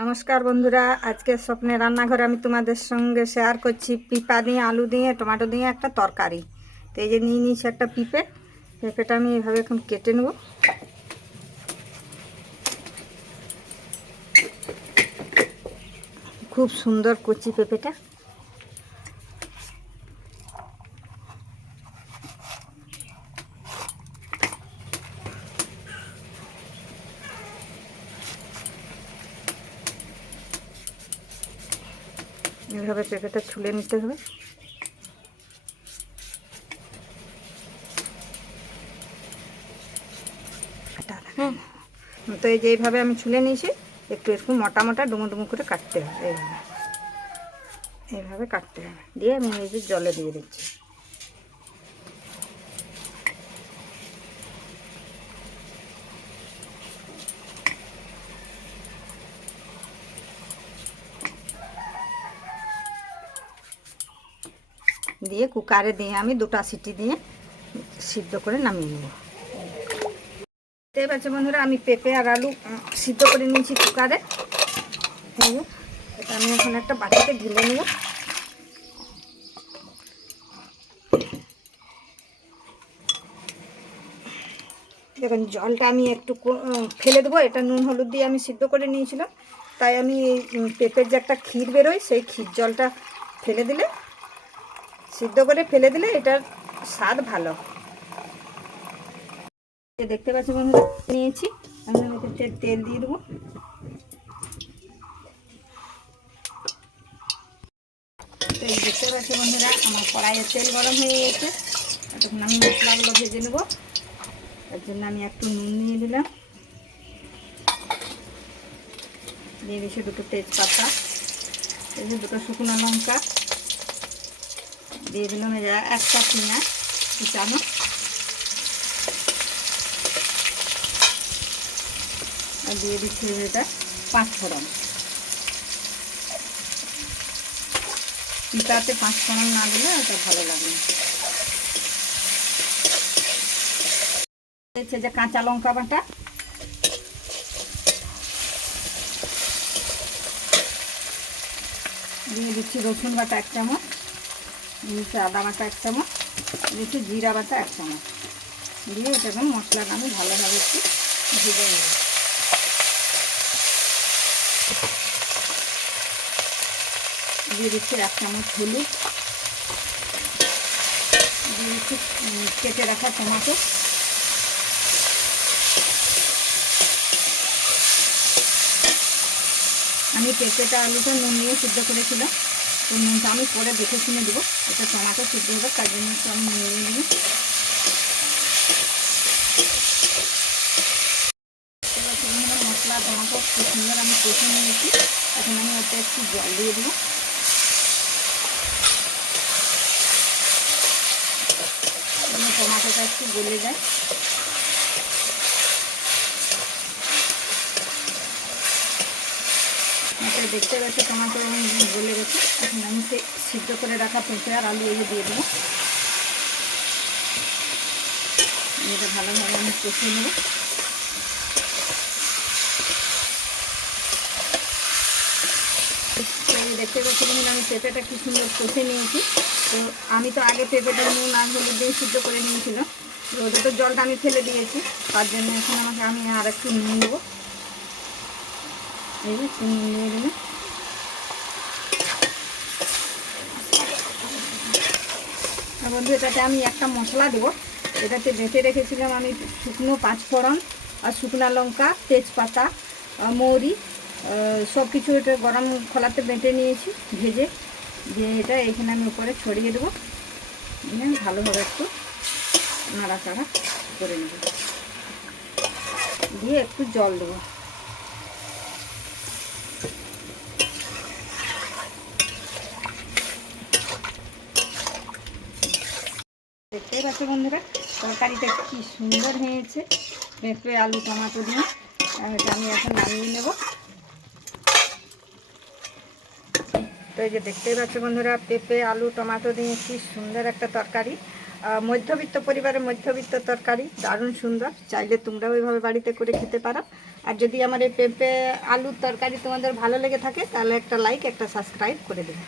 নমস্কার বন্ধুরা, আজকে স্বপ্নের রান্নাঘরে আমি তোমাদের সঙ্গে শেয়ার করছি পিপা দিয়ে আলু দিয়ে টমেটো দিয়ে একটা তরকারি। তো এই যে নিয়ে নিয়েছি একটা পেঁপেটা আমি এইভাবে এখন কেটে নেব। খুব সুন্দর কচি পেঁপেটা। এইভাবে পেঁপেটা ছুলে নিতে হবে। তো এই যে এইভাবে আমি ছুলে নিয়েছি। একটু একটু মোটা মোটা ডুমো ডুমো করে কাটতে হবে। এইভাবে কাটতে হবে, দিয়ে আমি এই যে জলে দিয়ে দিচ্ছি। দিয়ে কুকারে দিয়ে আমি 2টা সিটি দিয়ে সিদ্ধ করে নামিয়ে নেব। দেখতে পাচ্ছি বন্ধুরা, আমি পেঁপে আর আলু সিদ্ধ করে নিয়েছি কুকারে। এটা আমি এখন একটা বাটিতে ঢেলে নেব। দেখুন জলটা আমি একটু ফেলে দেবো। এটা নুন হলুদ দিয়ে আমি সিদ্ধ করে নিয়েছিলাম, তাই আমি এই পেঁপের যে একটা ক্ষীর বেরোয় সেই ক্ষীর জলটা ফেলে দিলে, সিদ্ধ করে ফেলে দিলে এটার স্বাদ ভালো। দেখতে পাচ্ছি বন্ধুরা, নিয়েছি আমি তেল দিয়ে দেবো। তেল দেখতে পাচ্ছি বন্ধুরা, আমার কড়াইয়ে তেল গরম হয়ে গেছে। তখন আমি মশলাগুলো ভেজে নেব। তার জন্য আমি একটু নুন নিয়ে দিলাম, দিয়ে দিয়েছি 2টো তেজপাতা, এই যে 2টো শুকনো লঙ্কা, দিয়ে দিলাম একটা পেঁয়াজ কুচানো, আর দিয়ে দিচ্ছি এটা 5 ফোড়ন। পিঠাতে 5 ফোড়ন না দিলে এটা ভালো লাগে না। যে কাঁচা লঙ্কা বাটা, দিয়ে দিচ্ছি রসুন বাটা 1 চামচ, দিচ্ছি আদা বাটা 1 চামচ, দিচ্ছি জিরা বাটা 1 চামচ, দিয়ে এটাকে মশলাটা আমি ভালোভাবে একটু ভেজে নেব। দিয়ে দিচ্ছি 1 চামচ হলুদ, দিয়ে দিচ্ছি কেটে রাখা টমেটো, আমি পেঁপেটা আলুটা নুন দিয়ে সিদ্ধ করেছিলাম। তো নুনটা আমি পরে দেখে শুনে দেবো, এটা টমেটো সিদ্ধ হবে, তার জন্য একটু আমি নুন নিয়ে নেব। মশলা টমেটো খুব সুন্দর আমি কষে নিয়েছি। এখন আমি ওটা একটু জল দিয়ে দেবো। টমেটোটা একটু গলে যায়। দেখতে পাচ্ছি টমেটো গলে গেছে। এখন আমি সেই সিদ্ধ করে রাখা পেঁপে আর আলু এগুলো দিয়ে দেবো। এটা ভালোভাবে আমি কষিয়ে নেব। দেখতে পাচ্ছি আমি পেঁপেটা কি সুন্দর কষে নিয়েছি। তো আমি তো আগে পেঁপেটা নুন আর হলুদ দিয়ে সিদ্ধ করে নিয়েছিলাম। ওটা তো জলটা আমি ফেলে দিয়েছি, তার জন্য এখন আমি আর একটু নুন দেবো। এই একটু নুন নিয়ে দিলে বন্ধু, এটাতে আমি একটা মশলা দেবো। এটাতে বেটে রেখেছিলাম আমি শুকনো 5 ফোড়ন আর শুকনো লঙ্কা, তেজপাতা, মৌরি, সব কিছু এটা গরম খোলাতে বেটে নিয়েছি ভেজে। দিয়ে এটা এখানে আমি উপরে ছড়িয়ে দেবো, দিয়ে ভালোভাবে একটু নাড়াচাড়া করে নেব, দিয়ে একটু জল দেবো। দেখতেই পাচ্ছ বন্ধুরা, তরকারিটা কি সুন্দর হয়েছে পেঁপে আলু টমেটো দিয়ে। এটা আমি এখন নামিয়ে নেব। তো এই যে দেখতেই পাচ্ছ বন্ধুরা, পেঁপে আলু টমেটো দিয়ে কি সুন্দর একটা তরকারি। মধ্যবিত্ত পরিবারের মধ্যবিত্ত তরকারি, দারুণ সুন্দর। চাইলে তোমরাও ওইভাবে বাড়িতে করে খেতে পারো। আর যদি আমার এই পেঁপে আলুর তরকারি তোমাদের ভালো লেগে থাকে তাহলে একটা লাইক একটা সাবস্ক্রাইব করে দেবে।